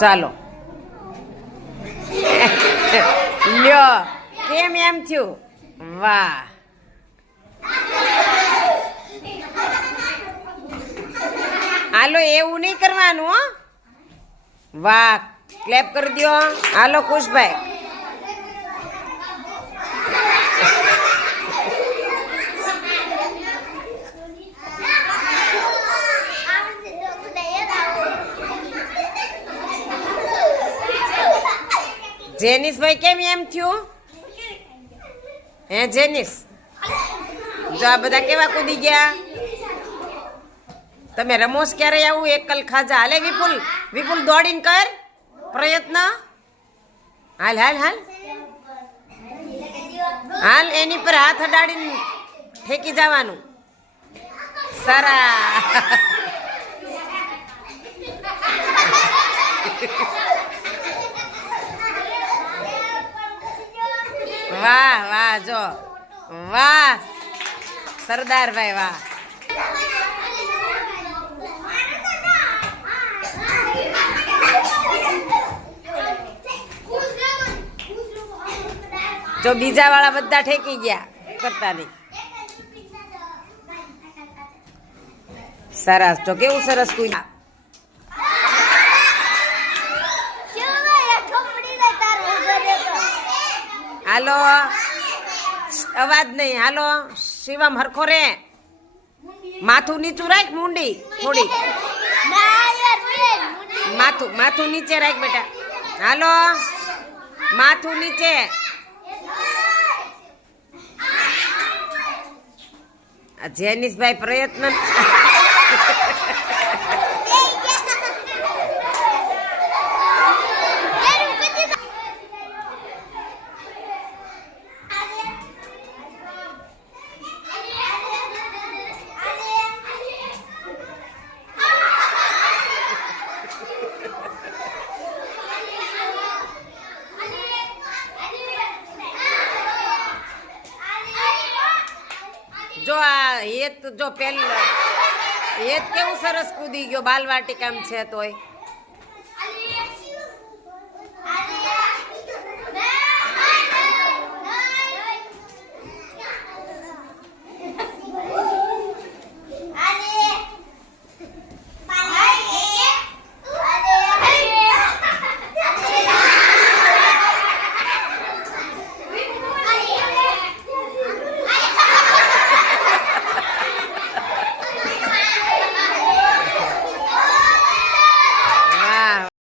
ચાલો લ્યો કેમ એમ થયું વાહ હાલો એવું નહીં કરવાનું હો વાહ ક્લેપ કરી દો હાલો કુશભાઈ જેનિસભાઈ કેમ એમ થયું હે જેનિસ જો આ બધા કેવા કૂદી ગયા તમે રમોશ ક્યારે આવું એકલ ખાજા હાલે વિપુલ વિપુલ દોડીને કર પ્રયત્ન હાલ હાલ હાલ હાલ એની પર હાથ અડાડીને ઠેકી જવાનું સારા વાહ વાહ જો વાહ સરદારભાઈ વાહ જો બીજા વાળા બધા ઠેકી ગયા કરતા નહીં સરસ જો કેવું સરસ કોઈ હાલો અવાજ નહીં હાલો શિવમ હરખો રે માથું નીચું રાખ મુંડી થોડી માથું માથું નીચે રાખ બેટા હાલો માથું નીચે જેનિસભાઈ પ્રયત્ન જો આ હેત જો પેલ હેત કેવું સરસ કૂદી ગયો બાલવાટિકામ છે તોય